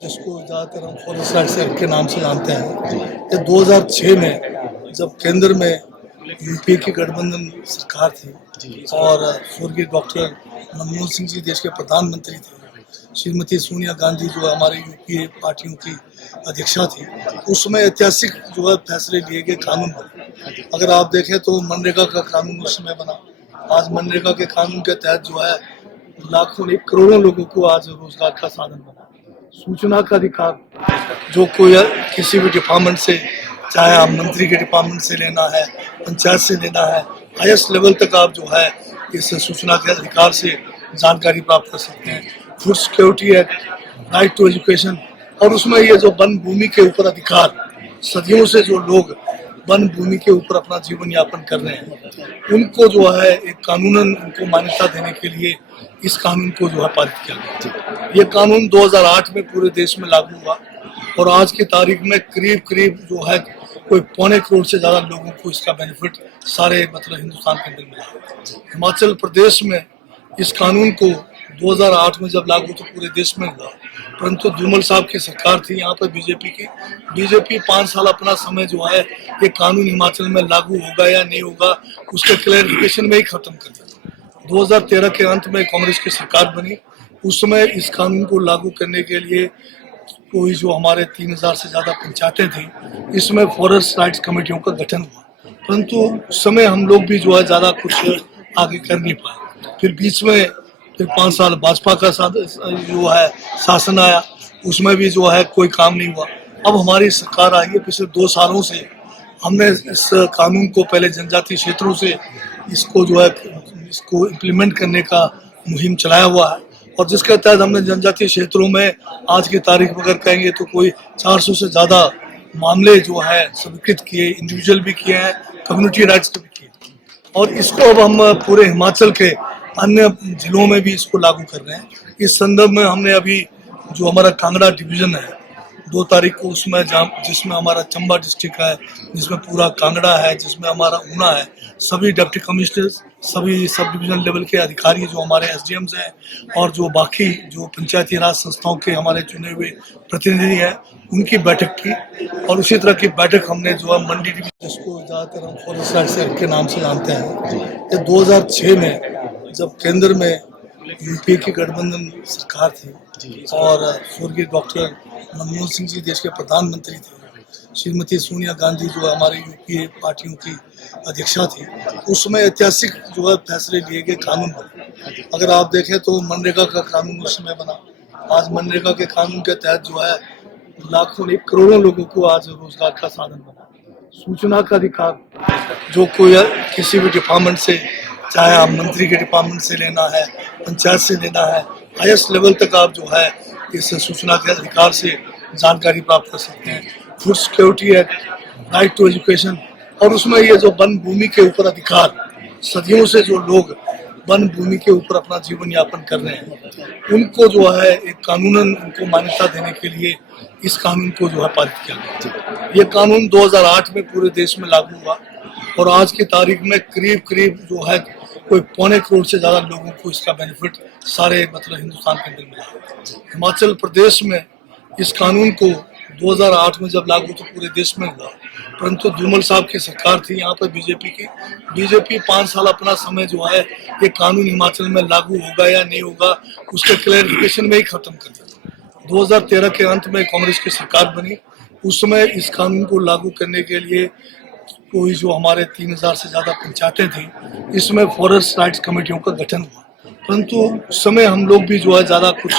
जिसको ज़्यादातर हम फॉरेस्ट राइट्स एक्ट के नाम से जानते हैं। ये 2006 में जब केंद्र में यूपीए की गठबंधन सरकार थी और स्वर्गीय डॉक्टर मनमोहन सिंह जी देश के प्रधानमंत्री थे, श्रीमती सोनिया गांधी जो हमारे यूपीए पार्टियों की अध्यक्षा थी, उसमें ऐतिहासिक जो है फैसले लिए गए, कानून बने। अगर आप देखें तो मनरेगा का कानून उस समय बना। आज मनरेगा के कानून के तहत जो है लाखों नहीं करोड़ों लोगों को आज रोजगार का साधन बना। सूचना का अधिकार, जो कोई किसी भी डिपार्टमेंट से, चाहे आप मंत्री के डिपार्टमेंट से लेना है, पंचायत से लेना है, हाईएस्ट लेवल तक आप जो है इस सूचना के अधिकार से जानकारी प्राप्त कर सकते हैं। Food security act, right to education, और उसमें ये जो वन भूमि के ऊपर अधिकार, सदियों से जो लोग वन भूमि के ऊपर अपना जीवन यापन कर रहे हैं, उनको जो है एक कानूनन उनको मान्यता देने के लिए इस कानून को जो है पारित किया गया। ये कानून 2008 में पूरे देश में लागू हुआ और आज की तारीख में करीब करीब जो है कोई 2.25 करोड़ से ज़्यादा लोगों को इसका बेनिफिट सारे हिंदुस्तान के अंदर मिला। हिमाचल प्रदेश में इस कानून को 2008 में जब लागू तो पूरे देश में हुआ, परंतु धूमल साहब की सरकार थी यहाँ पर बीजेपी 5 साल अपना समय जो है ये कानून हिमाचल में लागू होगा या नहीं होगा उसके क्लैरिफिकेशन में ही खत्म कर दिया। 2013 के अंत में कांग्रेस की सरकार बनी। उस समय इस कानून को लागू करने के लिए कोई जो हमारे 3000 से ज्यादा पंचायतें थी, इसमें फॉरेस्ट राइट्स कमेटियों का गठन हुआ, परंतु उस समय हम लोग भी जो है ज्यादा कुछ आगे कर नहीं पाए। फिर बीच में 5 साल भाजपा का जो है शासन आया, उसमें भी जो है कोई काम नहीं हुआ। अब हमारी सरकार आई है, पिछले 2 सालों से हमने इस कानून को पहले जनजातीय क्षेत्रों से इसको जो है इसको इम्प्लीमेंट करने का मुहिम चलाया हुआ है, और जिसके तहत हमने जनजातीय क्षेत्रों में आज की तारीख में अगर कहेंगे तो कोई 400 से ज़्यादा मामले जो है स्वीकृत किए, इंडिविजुअल भी किए हैं, कम्युनिटी राइट्स भी किए, और इसको अब हम पूरे हिमाचल के अन्य जिलों में भी इसको लागू कर रहे हैं। इस संदर्भ में हमने अभी जो हमारा कांगड़ा डिवीजन है 2 तारीख को, उसमें जिसमें हमारा चंबा डिस्ट्रिक्ट है, जिसमें पूरा कांगड़ा है, जिसमें हमारा ऊना है, सभी डिप्टी कमिश्नर्स, सभी सब डिवीजन लेवल के अधिकारी जो हमारे एसडीएम्स हैं और जो बाकी जो पंचायती राज संस्थाओं के हमारे चुने हुए प्रतिनिधि हैं, उनकी बैठक की। और उसी तरह की बैठक हमने जो है मंडी डिवीजन, जिसको ज़्यादातर हम फॉरेस्ट राइट्स एक्ट के नाम से जानते हैं, ये 2006 में जब केंद्र में यूपीए की गठबंधन सरकार थी और स्वर्गीय डॉक्टर मनमोहन सिंह जी देश के प्रधानमंत्री थे, श्रीमती सोनिया गांधी जो हमारे यूपीए पार्टियों की अध्यक्षा थी, उसमें ऐतिहासिक जो है फैसले लिए गए, कानून बने। अगर आप देखें तो मनरेगा का कानून उस समय बना। आज मनरेगा के कानून के तहत जो है लाखों नहीं करोड़ों लोगों को आज रोजगार का साधन बना। सूचना का अधिकार, जो कोई किसी भी डिपार्टमेंट से, चाहे आप मंत्री के डिपार्टमेंट से लेना है, पंचायत से लेना है, हाईएस्ट लेवल तक आप जो है इस सूचना के अधिकार से जानकारी प्राप्त कर सकते हैं। Food security act, right to education, और उसमें ये जो वन भूमि के ऊपर अधिकार, सदियों से जो लोग वन भूमि के ऊपर अपना जीवन यापन कर रहे हैं, उनको जो है एक कानूनन उनको मान्यता देने के लिए इस कानून को जो है पारित किया गया। ये कानून 2008 में पूरे देश में लागू हुआ और आज की तारीख में करीब करीब जो है कोई 2.25 करोड़ से ज़्यादा लोगों को इसका बेनिफिट सारे हिंदुस्तान के अंदर मिला। हिमाचल प्रदेश में इस कानून को 2008 में जब लागू तो पूरे देश में हुआ, परंतु धूमल साहब की सरकार थी यहाँ पर बीजेपी 5 साल अपना समय जो है ये कानून हिमाचल में लागू होगा या नहीं होगा उसके क्लैरिफिकेशन में ही खत्म कर दिया। 2013 के अंत में कांग्रेस की सरकार बनी। उस समय इस कानून को लागू करने के लिए कोई जो हमारे 3000 से ज्यादा पंचायतें थी, इसमें फॉरेस्ट राइट्स कमेटियों का गठन हुआ, परंतु उस समय हम लोग भी जो है ज्यादा कुछ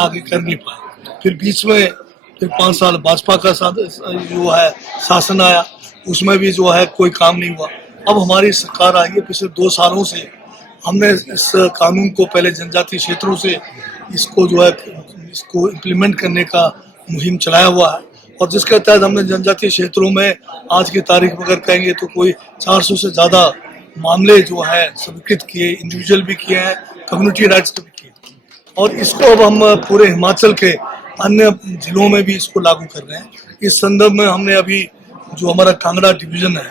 आगे कर नहीं पाए। फिर बीच में 5 साल भाजपा का जो है शासन आया, उसमें भी जो है कोई काम नहीं हुआ। अब हमारी सरकार आई है, पिछले 2 सालों से हमने इस कानून को पहले जनजातीय क्षेत्रों से इसको जो है इसको इम्प्लीमेंट करने का मुहिम चलाया हुआ है, और जिसके तहत हमने जनजातीय क्षेत्रों में आज की तारीख में अगर कहेंगे तो कोई 400 से ज़्यादा मामले जो है स्वीकृत किए, इंडिविजुअल भी किए हैं, कम्युनिटी राइट्स भी किए, और इसको अब हम पूरे हिमाचल के अन्य जिलों में भी इसको लागू कर रहे हैं। इस संदर्भ में हमने अभी जो हमारा कांगड़ा डिवीजन है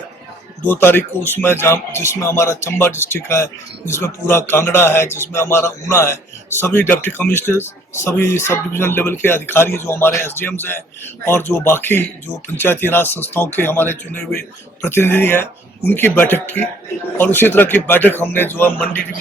2 तारीख को उसमें जिसमें हमारा चंबा डिस्ट्रिक्ट है, जिसमें पूरा कांगड़ा है, जिसमें हमारा ऊना है, सभी डिप्टी कमिश्नर्स, सभी सब डिवीजन लेवल के अधिकारी जो हमारे एसडीएम्स हैं और जो बाकी जो पंचायती राज संस्थाओं के हमारे चुने हुए प्रतिनिधि हैं, उनकी बैठक की। और उसी तरह की बैठक हमने जो है मंडी डिवीजन